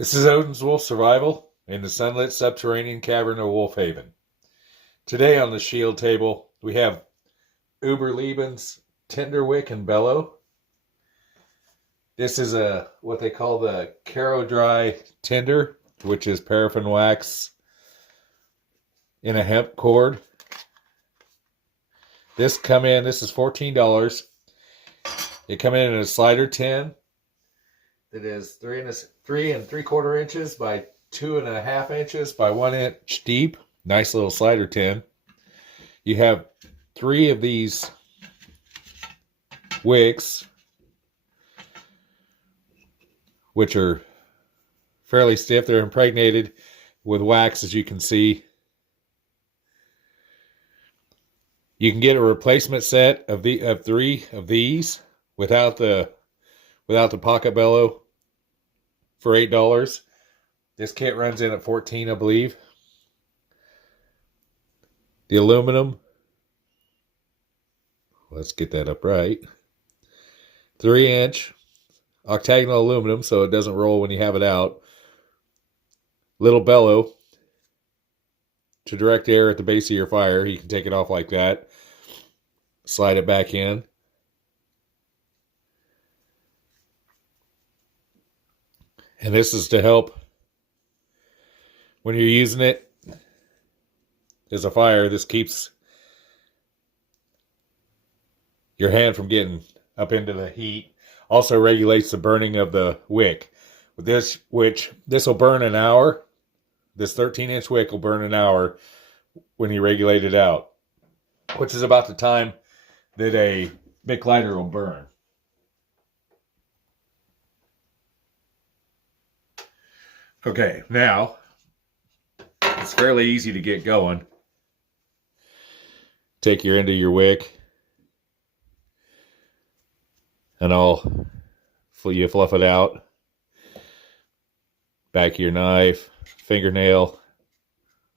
This is Odin's Wolf Survival in the sunlit subterranean cavern of Wolfhaven. Today on the shield table, we have Uberleben's Tindar Wick and Bellows. This is what they call the Caro Dry Tinder, which is paraffin wax in a hemp cord. This is $14. It come in a slider tin that is 3 3/4 inches by 2.5 inches by 1 inch deep. Nice little slider tin. You have 3 of these wicks, which are fairly stiff. They're impregnated with wax, as you can see. You can get a replacement set of 3 of these without the pocket bellow for $8. This kit runs in at $14, I believe. The aluminum, let's get that up right. 3-inch octagonal aluminum, so it doesn't roll when you have it out. Little bellow to direct air at the base of your fire. You can take it off like that. Slide it back in. And this is to help when you're using it as a fire. This keeps your hand from getting up into the heat. Also regulates the burning of the wick. With this will burn an hour. This 13-inch wick will burn an hour when you regulate it out, which is about the time that a Bic lighter will burn. Okay, now it's fairly easy to get going. Take your end of your wick and you fluff it out. Back of your knife, fingernail,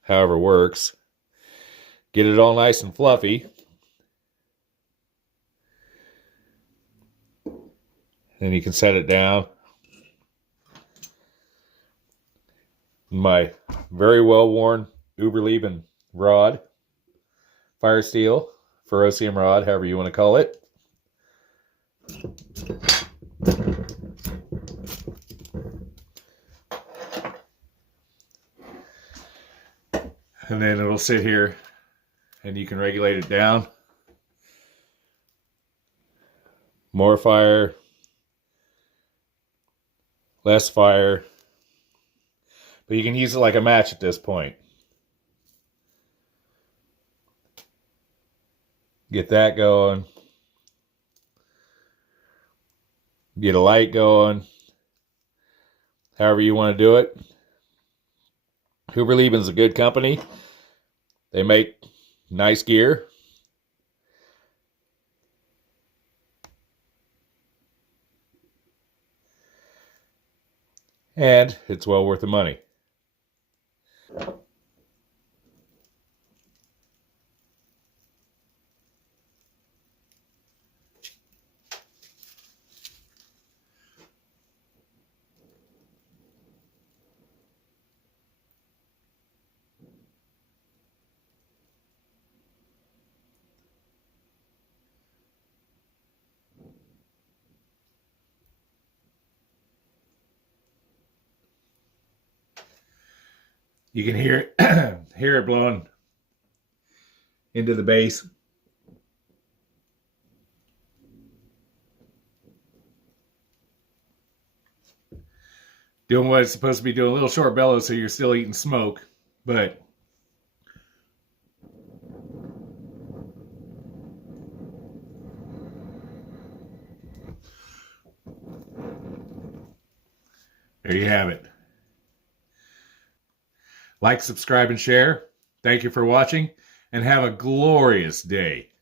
however works. Get it all nice and fluffy. Then you can set it down. My very well worn Uberleben rod, fire steel, ferrocium rod, however you want to call it. And then it'll sit here and you can regulate it down. More fire, less fire. But you can use it like a match at this point. Get that going. Get a light going. However you want to do it. Uberleben's a good company. They make nice gear. And it's well worth the money. You can hear it blowing into the base. Doing what it's supposed to be doing. A little short bellow, so you're still eating smoke, but there you have it. Like, subscribe, and share. Thank you for watching, and have a glorious day.